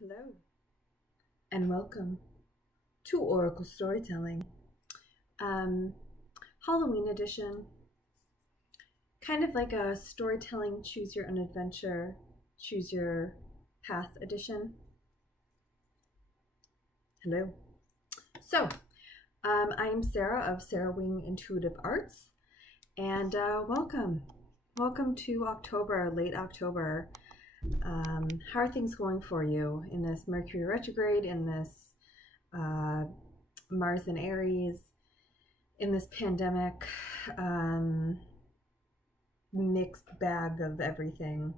Hello, and welcome to Oracle Storytelling. Halloween edition, kind of like a storytelling choose your own adventure, choose your path edition. Hello. So, I'm Sarah of Sarah Wing Intuitive Arts, and welcome. Welcome to October, late October. How are things going for you in this Mercury retrograde, in this Mars and Aries, in this pandemic, mixed bag of everything?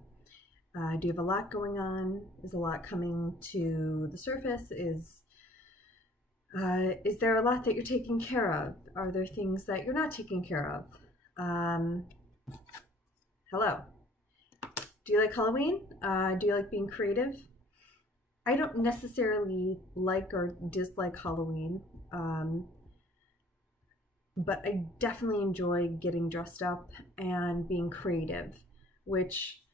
Do you have a lot going on? Is a lot coming to the surface? Is there a lot that you're taking care of? Are there things that you're not taking care of? Hello. Do you like Halloween? Do you like being creative? I don't necessarily like or dislike Halloween, but I definitely enjoy getting dressed up and being creative, which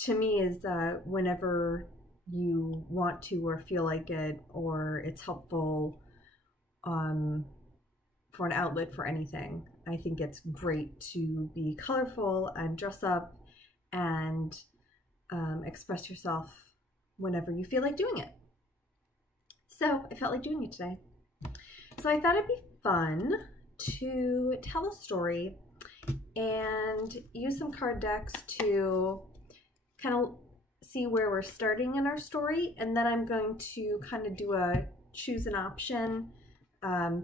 to me is whenever you want to or feel like it or it's helpful for an outlet for anything. I think it's great to be colorful and dress up and express yourself whenever you feel like doing it. So I felt like doing it today. So I thought it'd be fun to tell a story and use some card decks to kind of see where we're starting in our story, and then I'm going to kind of do a choose an option,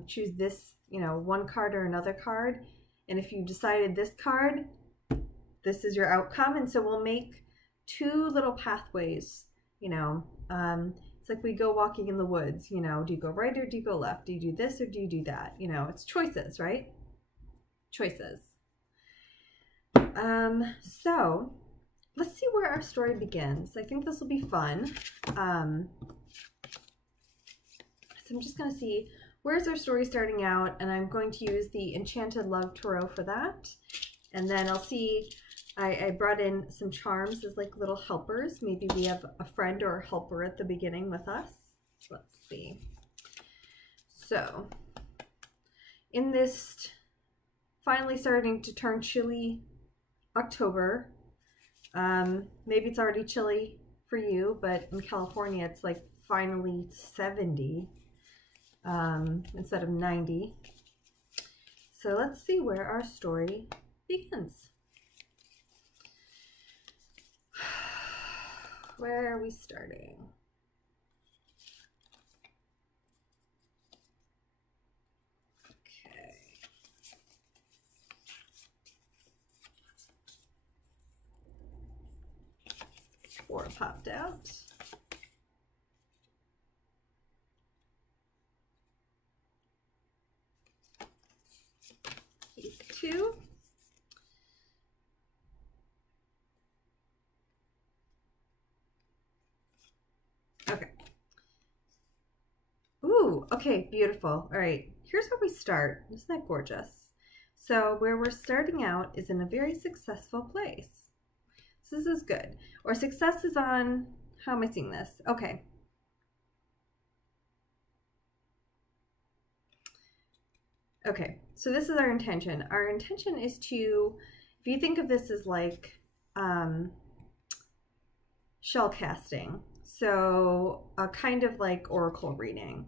choose this, one card or another card, and if you decided this card, this is your outcome. And so we'll make two little pathways, it's like we go walking in the woods, do you go right or do you go left? Do you do this or do you do that? It's choices, right? Choices. So let's see where our story begins. I think this will be fun. So I'm just going to see where's our story starting out, and I'm going to use the Enchanted Love Tarot for that. And then I'll see, I brought in some charms as like little helpers. Maybe we have a friend or a helper at the beginning with us. Let's see. So in this finally starting to turn chilly October, maybe it's already chilly for you, but in California it's like finally 70 instead of 90. So let's see where our story begins. Where are we starting? Okay. 4 popped out. These 2. Okay. Ooh, okay, beautiful. All right, here's where we start. Isn't that gorgeous? So where we're starting out is in a very successful place. So this is good. Or success is on, how am I seeing this? Okay. Okay, so this is our intention. Our intention is to, if you think of this as like shell casting, so a kind of like oracle reading,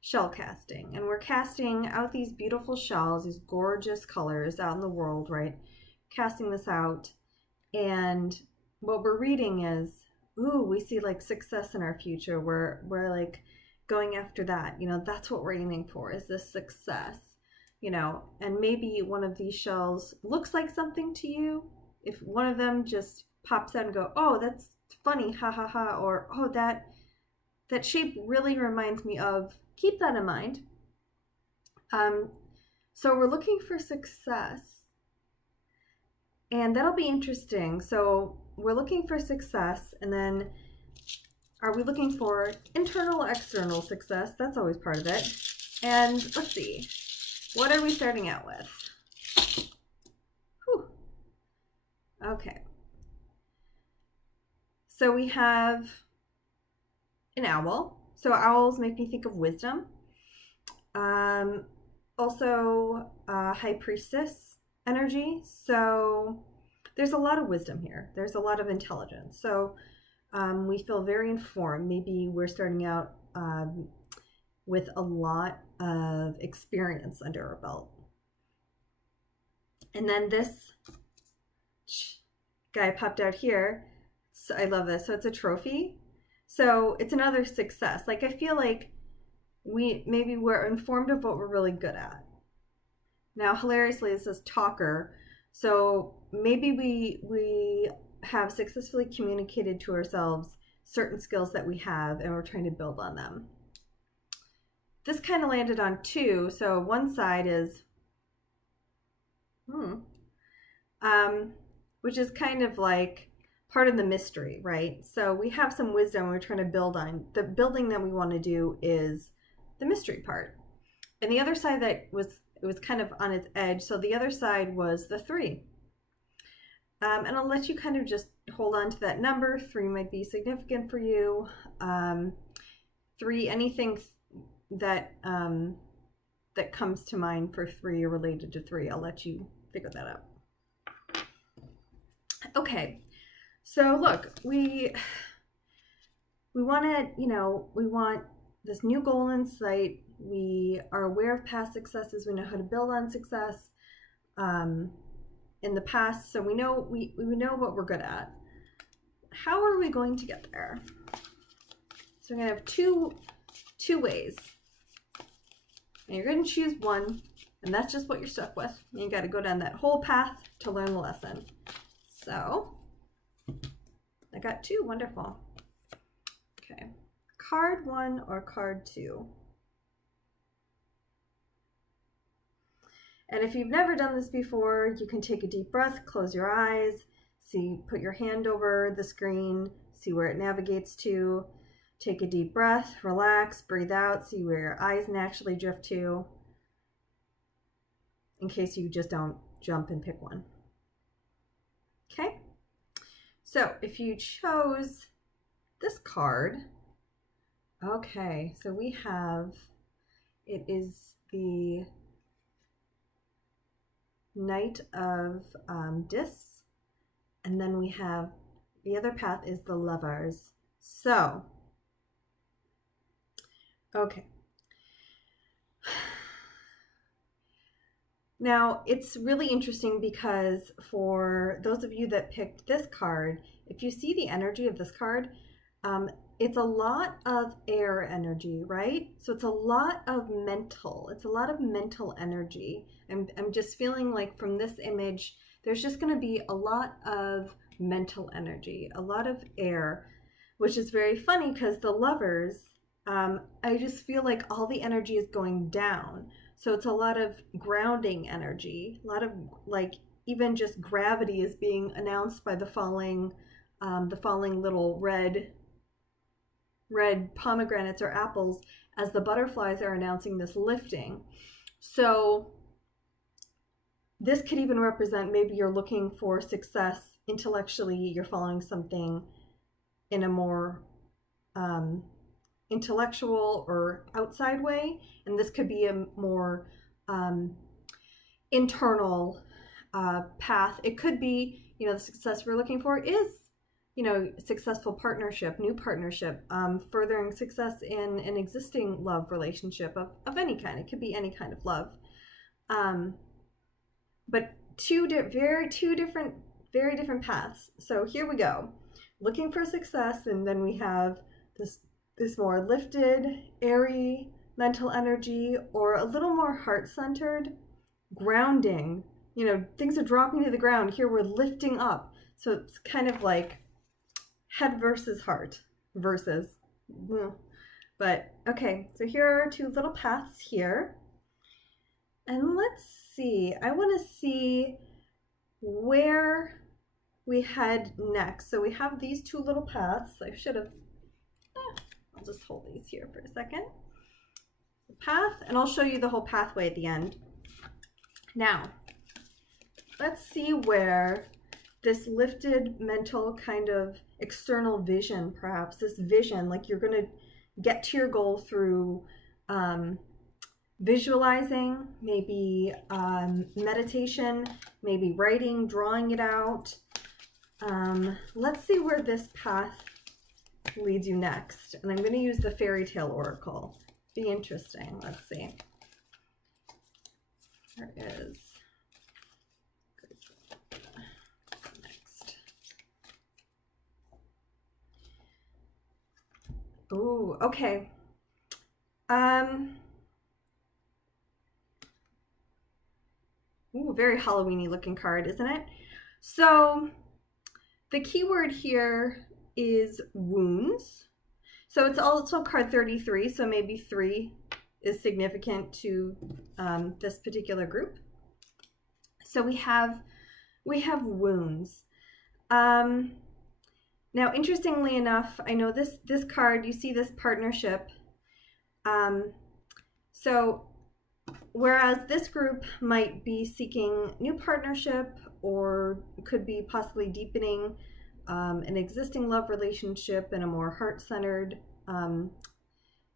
shell casting. And we're casting out these beautiful shells, these gorgeous colors out in the world, right? Casting this out. And what we're reading is, ooh, we see like success in our future. We're like going after that. That's what we're aiming for, is this success. And maybe one of these shells looks like something to you. If one of them just pops out and go, oh, that's funny, ha ha ha, or oh, that shape really reminds me of, keep that in mind. So we're looking for success, and that'll be interesting. So we're looking for success, and then are we looking for internal or external success? That's always part of it. And let's see, what are we starting out with? Whew. Okay. So we have an owl. So owls make me think of wisdom. Also high priestess energy. So there's a lot of wisdom here. There's a lot of intelligence. So we feel very informed. Maybe we're starting out with a lot of experience under our belt. And then this guy popped out here. So I love this. So it's a trophy. So it's another success. Like I feel like we're informed of what we're really good at. Now, hilariously, this is talker. So maybe we have successfully communicated to ourselves certain skills that we have, and we're trying to build on them. This kind of landed on 2. So one side is, which is kind of like part of the mystery, right? So we have some wisdom we're trying to build on. The building that we want to do is the mystery part. And the other side it was kind of on its edge. So the other side was the 3. And I'll let you kind of just hold on to that number. 3 might be significant for you. 3, anything that that comes to mind for 3 or related to 3, I'll let you figure that out. Okay, so look, we want to, we want this new goal in sight. We are aware of past successes. We know how to build on success in the past. So we know what we're good at. How are we going to get there? So we're going to have two ways. And you're going to choose one, and that's just what you're stuck with. And you got to go down that whole path to learn the lesson. So I got 2. Wonderful. Okay. Card 1 or card 2. And if you've never done this before, you can take a deep breath, close your eyes, put your hand over the screen, see where it navigates to. Take a deep breath, relax, breathe out, see where your eyes naturally drift to, in case you just don't jump and pick one. Okay? So if you chose this card, okay, so we have, it is the Knight of Discs, and then we have, the other path is the Lovers. So, okay. Now, it's really interesting because for those of you that picked this card, if you see the energy of this card, it's a lot of air energy, right? So it's a lot of mental. It's a lot of mental energy. I'm just feeling like from this image, there's just going to be a lot of mental energy, a lot of air, which is very funny because the Lovers, I just feel like all the energy is going down. So it's a lot of grounding energy, a lot of like even just gravity is being announced by the falling little red pomegranates or apples as the butterflies are announcing this lifting. So this could even represent maybe you're looking for success intellectually, you're following something in a more intellectual or outside way, and this could be a more internal path. It could be, the success we're looking for is, successful partnership, new partnership, furthering success in an existing love relationship of any kind. It could be any kind of love. But two very different paths. So here we go. Looking for success, and then we have this more lifted, airy mental energy, or a little more heart-centered, grounding. Things are dropping to the ground. Here we're lifting up. So it's kind of like head versus heart versus. But okay, so here are 2 little paths here. And let's see, I want to see where we head next. So we have these 2 little paths. I should have, I'll just hold these here for a second. The path, and I'll show you the whole pathway at the end. Now, let's see where this lifted mental kind of external vision, perhaps this vision, like you're going to get to your goal through visualizing, maybe meditation, maybe writing, drawing it out. Let's see where this path leads you next. And I'm going to use the fairy tale oracle. Be interesting. Let's see. There is next. Ooh, okay. Ooh, very Halloween-y looking card, isn't it? So the keyword here is wounds. So it's also card 33, so maybe 3 is significant to this particular group. So we have wounds. Now, interestingly enough, I know this card, you see this partnership. So whereas this group might be seeking new partnership or could be possibly deepening an existing love relationship and a more heart-centered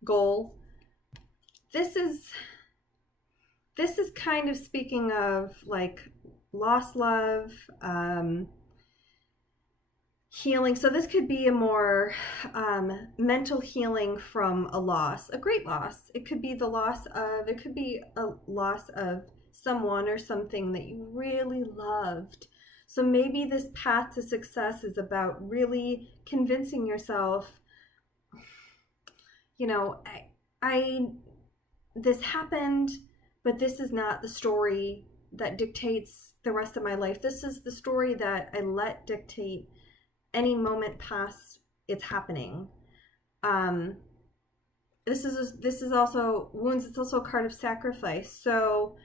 goal, this is kind of speaking of like lost love, healing. So this could be a more mental healing from a loss, a great loss. It could be it could be a loss of someone or something that you really loved. So maybe this path to success is about really convincing yourself, you know, this happened, but this is not the story that dictates the rest of my life. This is the story that I let dictate any moment past it's happening. This is also wounds. It's also a card of sacrifice. So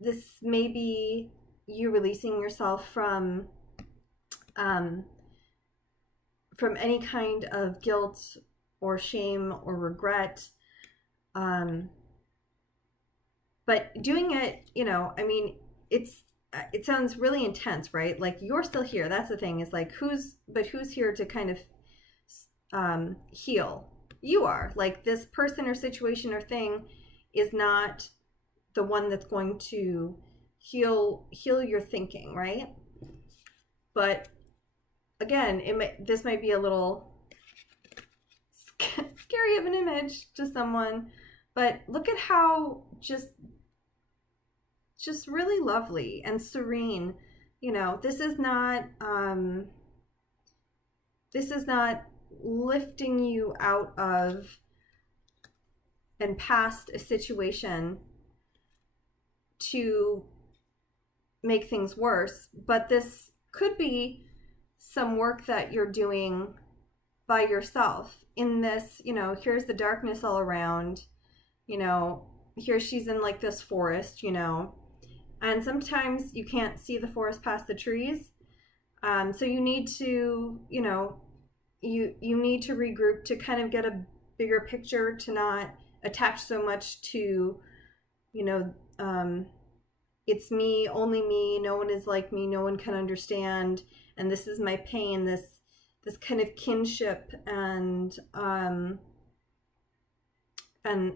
this may be you releasing yourself from any kind of guilt or shame or regret. But doing it, you know, I mean, it sounds really intense, right? Like you're still here. That's the thing, is like who's here to kind of heal? You are. Like this person or situation or thing is not the one that's going to heal your thinking, right? But again, this might be a little scary of an image to someone, but look at how just really lovely and serene. You know, this is not lifting you out of and past a situation to make things worse, but this could be some work that you're doing by yourself in this, you know, here's the darkness all around, you know, here she's in like this forest, you know, and sometimes you can't see the forest past the trees. So you need to, you know, you need to regroup to kind of get a bigger picture, to not attach so much to, you know, it's me, only me, no one is like me, no one can understand, and this is my pain, this kind of kinship and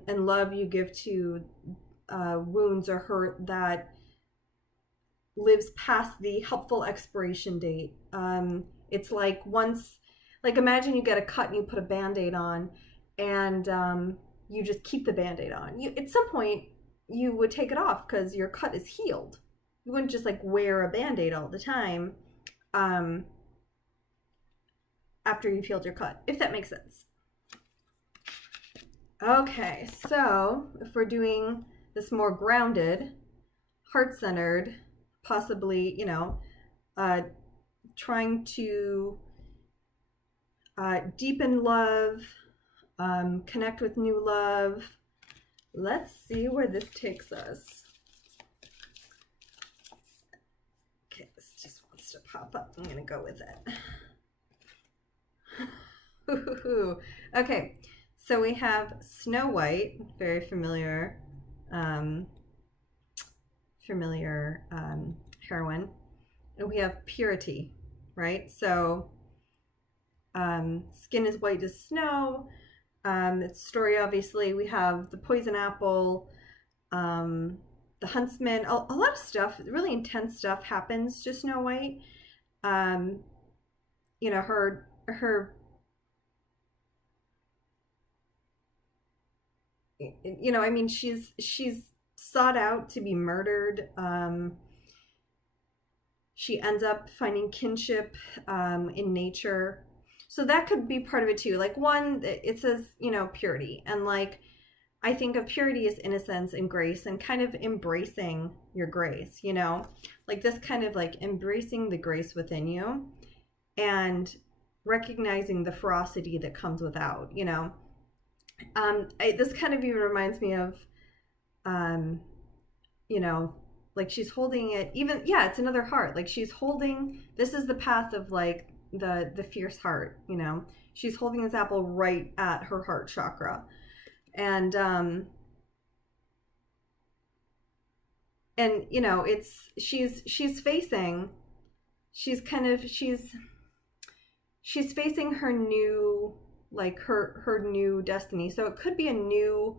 love you give to wounds or hurt that lives past the helpful expiration date. It's like imagine you get a cut and you put a Band-Aid on, and you just keep the Band-Aid on. At some point you would take it off because your cut is healed. You wouldn't just like wear a Band-Aid all the time after you've healed your cut, if that makes sense. Okay, so if we're doing this more grounded, heart-centered, possibly, you know, trying to deepen love, connect with new love. Let's see where this takes us. Okay, this just wants to pop up. I'm gonna go with it. Okay, so we have Snow White, very familiar, heroine, and we have purity, right? So skin is white as snow. It's story, obviously. We have the poison apple, the huntsman. A lot of stuff, really intense stuff happens to Snow White. You know, her you know, I mean, she's sought out to be murdered. She ends up finding kinship in nature. So that could be part of it too. Like, one, it says, you know, purity. And like, I think of purity as innocence and grace and kind of embracing your grace, you know? Like this kind of like embracing the grace within you and recognizing the ferocity that comes without, you know? This kind of even reminds me of, you know, like she's holding it even, yeah, it's another heart. Like she's holding, this is the path of like the fierce heart, you know, she's holding this apple right at her heart chakra. And you know, it's, she's facing her new, like her new destiny. So it could be a new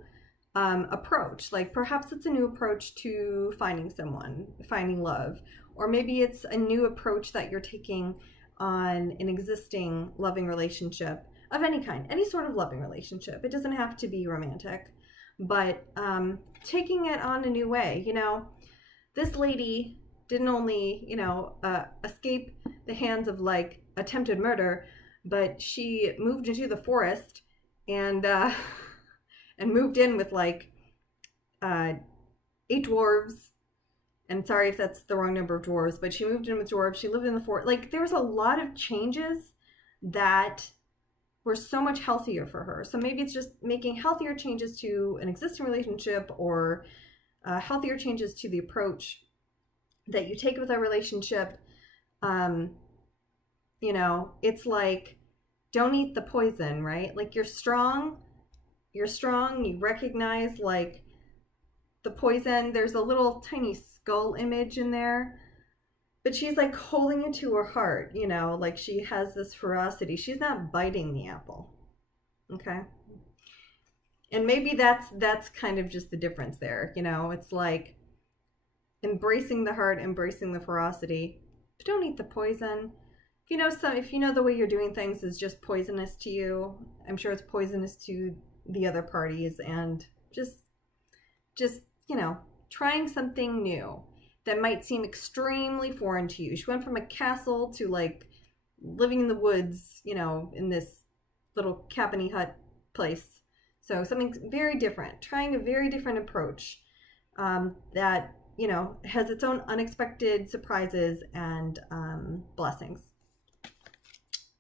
approach. Like perhaps it's a new approach to finding someone, finding love, or maybe it's a new approach that you're taking on an existing loving relationship of any kind, any sort of loving relationship. It doesn't have to be romantic, but taking it on a new way. You know, this lady didn't only, you know, escape the hands of like attempted murder, but she moved into the forest and moved in with like 8 dwarves. And sorry if that's the wrong number of dwarves, but she moved in with dwarves. She lived in the forest. Like there was a lot of changes that were so much healthier for her. So maybe it's just making healthier changes to an existing relationship, or healthier changes to the approach that you take with a relationship. You know, it's like, don't eat the poison, right? Like you're strong, you recognize like the poison. There's a little tiny skull image in there, but she's like holding it to her heart, you know, like she has this ferocity. She's not biting the apple. Okay. And maybe that's kind of just the difference there, you know. It's like embracing the heart, embracing the ferocity, but don't eat the poison. If you know the way you're doing things is just poisonous to you, I'm sure it's poisonous to the other parties, and just you know, trying something new that might seem extremely foreign to you. She went from a castle to like living in the woods, you know, in this little cabiny hut place. So something very different, trying a very different approach that, you know, has its own unexpected surprises and blessings.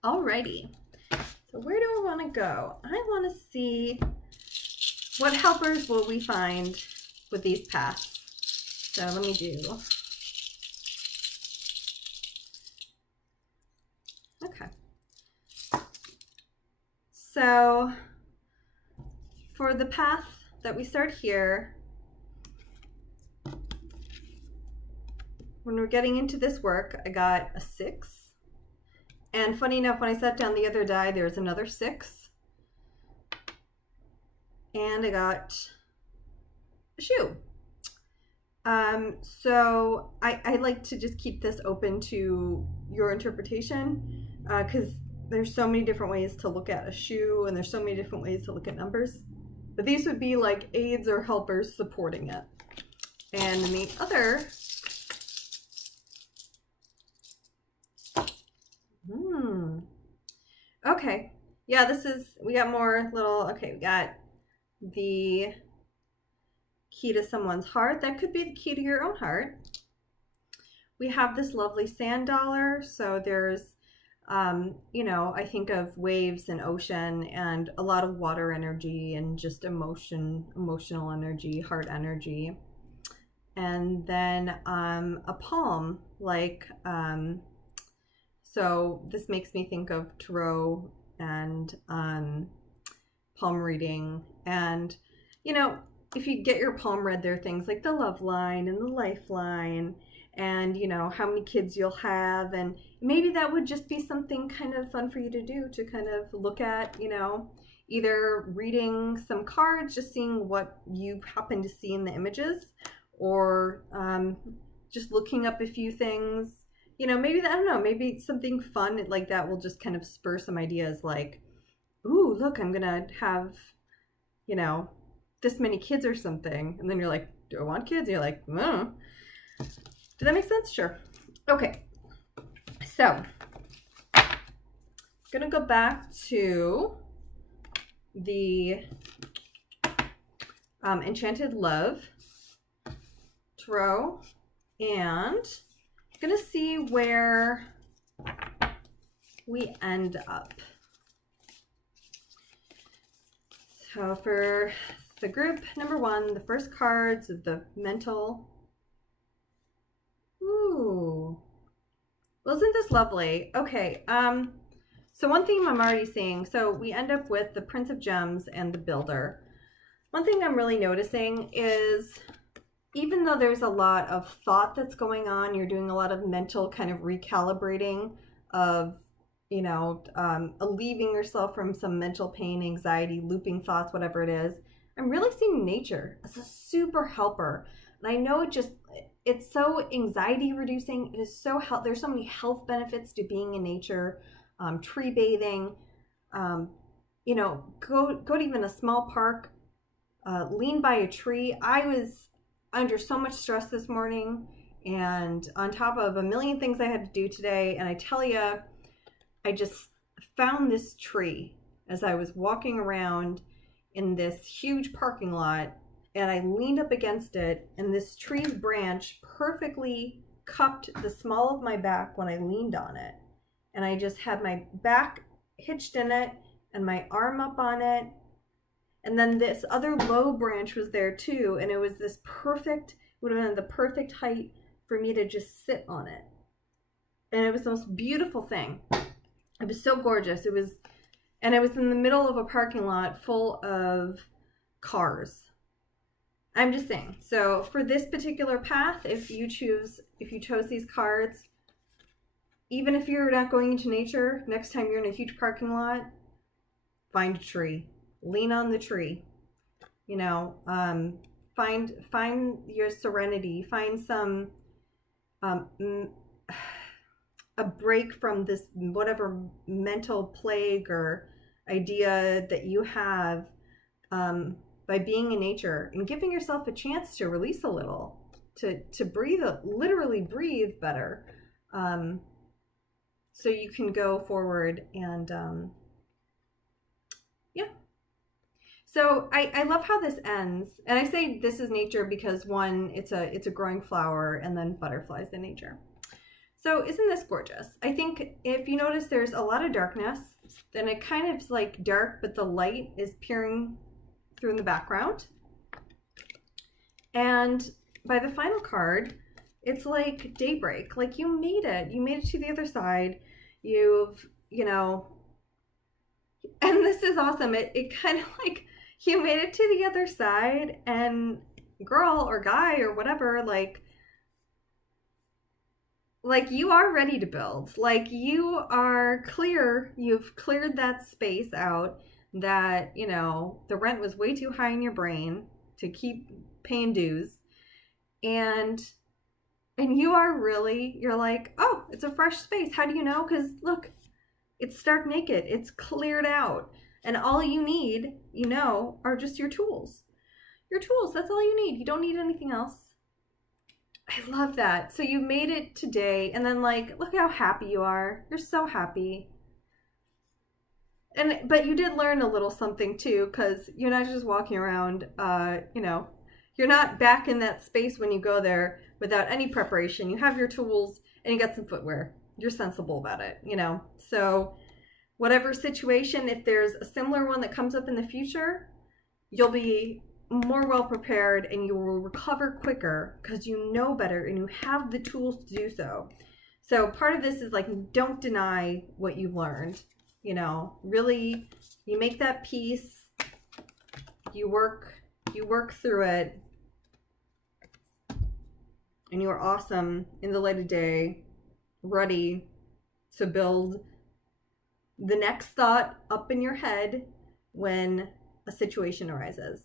Alrighty, so where do I want to go? I want to see what helpers will we find with these paths. So let me do. Okay. So for the path that we start here, when we're getting into this work, I got a 6. And funny enough, when I sat down the other die, there's another 6. And I got a shoe. So I like to just keep this open to your interpretation, because there's so many different ways to look at a shoe, and there's so many different ways to look at numbers. But these would be like aids or helpers supporting it. And the other, okay, yeah, this is, we got more little, okay, we got the key to someone's heart. That could be the key to your own heart. We have this lovely sand dollar. So there's, you know, I think of waves and ocean and a lot of water energy and just emotional energy, heart energy. And then a palm, like, so this makes me think of tarot and palm reading. And, you know, if you get your palm read, there are things like the love line and the lifeline and, you know, how many kids you'll have. And maybe that would just be something kind of fun for you to do, to kind of look at, you know, either reading some cards, just seeing what you happen to see in the images, or just looking up a few things. You know, maybe, I don't know, maybe something fun like that will just kind of spur some ideas like, ooh, look, I'm gonna have, you know, this many kids or something. And then you're like, do I want kids? And you're like, no. Does that make sense? Sure. Okay. So, I'm gonna go back to the Enchanted Love Tarot, and I'm gonna see where we end up. So for the group number 1, the first cards of the mental. Ooh. Well, isn't this lovely? Okay. So one theme I'm already seeing, so we end up with the Prince of Gems and the Builder. One thing I'm really noticing is, even though there's a lot of thought that's going on, you're doing a lot of mental kind of recalibrating of, you know, alleviating yourself from some mental pain, anxiety, looping thoughts, whatever it is. I'm really seeing nature as a super helper. And I know it's so anxiety reducing. It is so there's so many health benefits to being in nature. Tree bathing, you know, go to even a small park, lean by a tree. I was under so much stress this morning, and on top of a million things I had to do today. And I tell you, I just found this tree as I was walking around in this huge parking lot, and I leaned up against it, and this tree's branch perfectly cupped the small of my back when I leaned on it. And I just had my back hitched in it and my arm up on it. And then this other low branch was there too. And it was this perfect, would have been the perfect height for me to just sit on it. And it was the most beautiful thing. It was so gorgeous. It was in the middle of a parking lot full of cars. I'm just saying. So for this particular path, if you chose these cards, even if you're not going into nature, next time you're in a huge parking lot, find a tree, lean on the tree, you know, find your serenity, find some, a break from this, whatever mental plague or idea that you have, by being in nature and giving yourself a chance to release a little, to breathe, literally breathe better. So you can go forward and, yeah. So I love how this ends. And I say this is nature because, one, it's a growing flower, and then butterflies in nature. So isn't this gorgeous? I think if you notice there's a lot of darkness, then it kind of is like dark, but the light is peering through in the background. And by the final card, it's like daybreak. Like you made it. You made it to the other side. You know, and this is awesome. It kind of like, you made it to the other side, and girl or guy or whatever, like you are ready to build. Like you are clear. You've cleared that space out that, you know, the rent was way too high in your brain to keep paying dues. And you are really, you're like, oh, it's a fresh space. How do you know? Because look, it's stark naked. It's cleared out. And all you need, you know, are just your tools. Your tools, that's all you need. You don't need anything else. I love that. So you made it today, and then like, look how happy you are. You're so happy. But you did learn a little something too, because you're not just walking around, you know, you're not back in that space when you go there without any preparation. You have your tools and you got some footwear. You're sensible about it, you know. So whatever situation, if there's a similar one that comes up in the future, you'll be more well prepared and you will recover quicker because you know better and you have the tools to do so. So part of this is like, don't deny what you've learned, you know, really, you make that peace, you work through it. and you are awesome in the light of day, ready to build the next thought up in your head when a situation arises.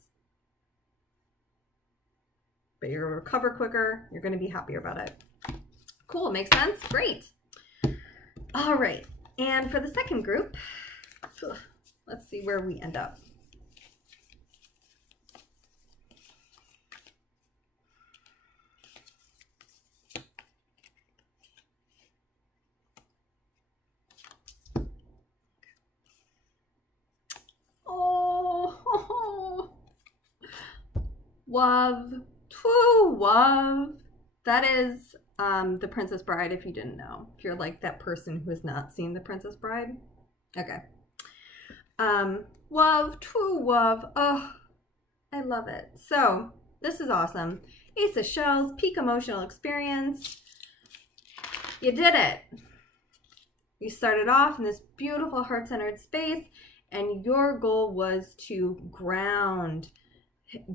But you're gonna recover quicker, you're gonna be happier about it. Cool, makes sense? Great. All right, and for the second group, let's see where we end up. Oh, love, true love. That is The Princess Bride, if you didn't know. If you're like that person who has not seen The Princess Bride. Okay. Love, true love. Oh, I love it. So, this is awesome. Ace of Shells, peak emotional experience. You did it. You started off in this beautiful heart-centered space, and your goal was to ground,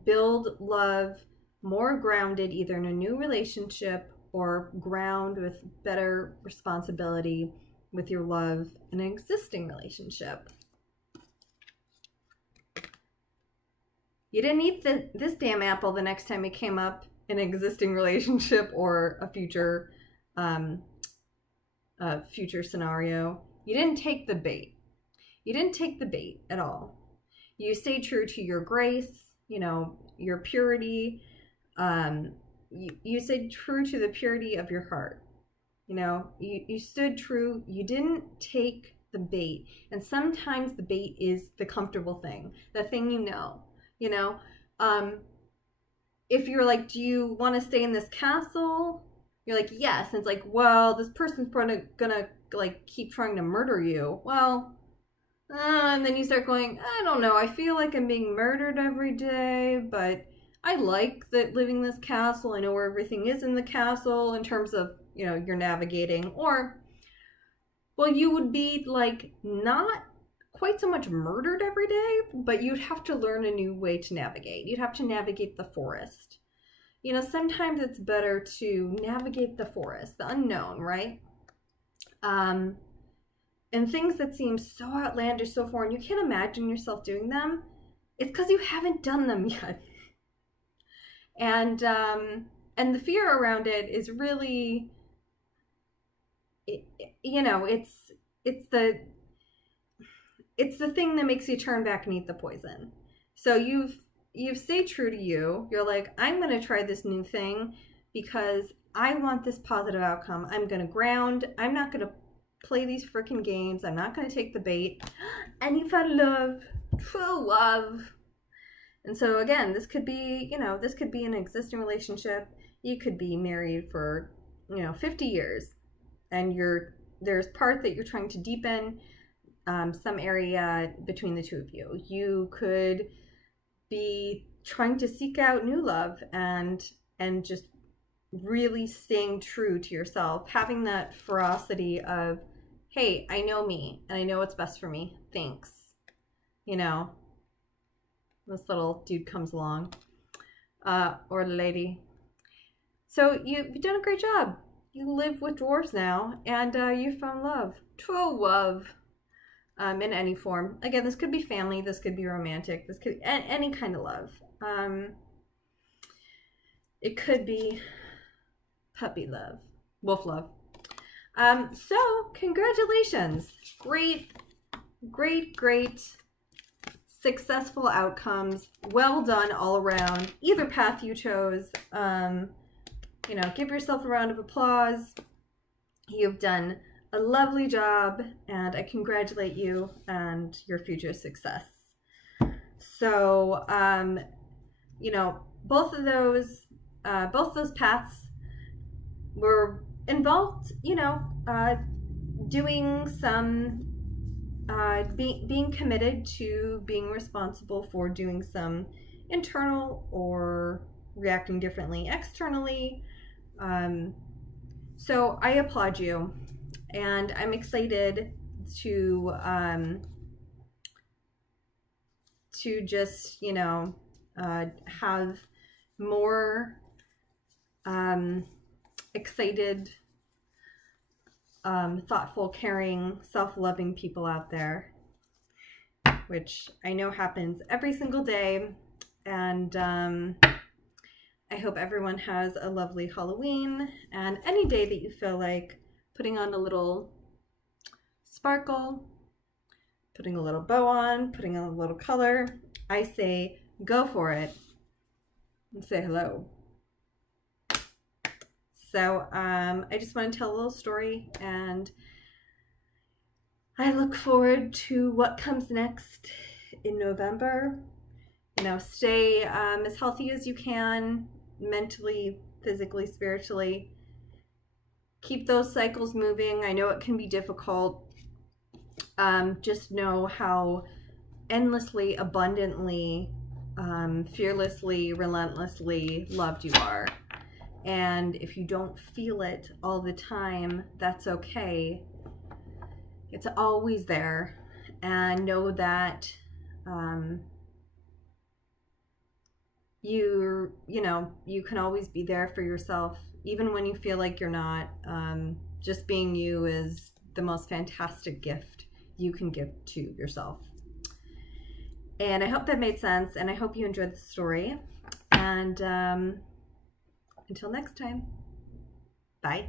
build love more grounded, either in a new relationship or ground with better responsibility with your love in an existing relationship. You didn't eat this damn apple the next time it came up in an existing relationship or a future future scenario. You didn't take the bait. You didn't take the bait at all. You stayed true to your grace, you know, your purity. You stayed true to the purity of your heart. You know, you stood true. You didn't take the bait. And sometimes the bait is the comfortable thing, the thing you know. You know, if you're like, do you want to stay in this castle? You're like, yes. And it's like, well, this person's probably gonna like keep trying to murder you. Well, and then you start going, I don't know. I feel like I'm being murdered every day, but I like that living in this castle. I know where everything is in the castle in terms of, you know, you're navigating. Or, well, you would be like not quite so much murdered every day, but you'd have to learn a new way to navigate. You'd have to navigate the forest. You know, sometimes it's better to navigate the forest, the unknown, right? And things that seem so outlandish, so foreign, you can't imagine yourself doing them. It's because you haven't done them yet. And the fear around it is really, you know, it's the thing that makes you turn back and eat the poison. So you've stayed true to you. You're like, I'm going to try this new thing because I want this positive outcome. I'm going to ground. I'm not going to play these freaking games. I'm not going to take the bait. And you found love, true love. And so again, this could be, you know, this could be an existing relationship. You could be married for, you know, 50 years. And there's part that you're trying to deepen. Some area between the two of you. You could be trying to seek out new love and just really staying true to yourself, having that ferocity of, hey, I know me and I know what's best for me. Thanks. You know, this little dude comes along, or lady. So you've done a great job. You live with dwarves now, and you found love, true love. In any form. Again, this could be family, this could be romantic, this could be any kind of love. It could be puppy love, wolf love. So congratulations. Great successful outcomes. Well done all around. Either path you chose. You know, give yourself a round of applause. You've done a lovely job, and I congratulate you and your future success. So, you know, both those paths were involved, you know, doing some, being committed to being responsible for doing some internal or reacting differently externally. So I applaud you. And I'm excited to just, you know, have more excited, thoughtful, caring, self-loving people out there, which I know happens every single day. And I hope everyone has a lovely Halloween, and any day that you feel like putting on a little sparkle, putting a little bow on, putting on a little color, I say go for it and say hello. So I just want to tell a little story, and I look forward to what comes next in November. You know, stay as healthy as you can, mentally, physically, spiritually. Keep those cycles moving. I know it can be difficult. Just know how endlessly, abundantly, fearlessly, relentlessly loved you are. And if you don't feel it all the time, that's okay. It's always there. And know that you can always be there for yourself, even when you feel like you're not. Just being you is the most fantastic gift you can give to yourself. And I hope that made sense, and I hope you enjoyed the story. And until next time, bye.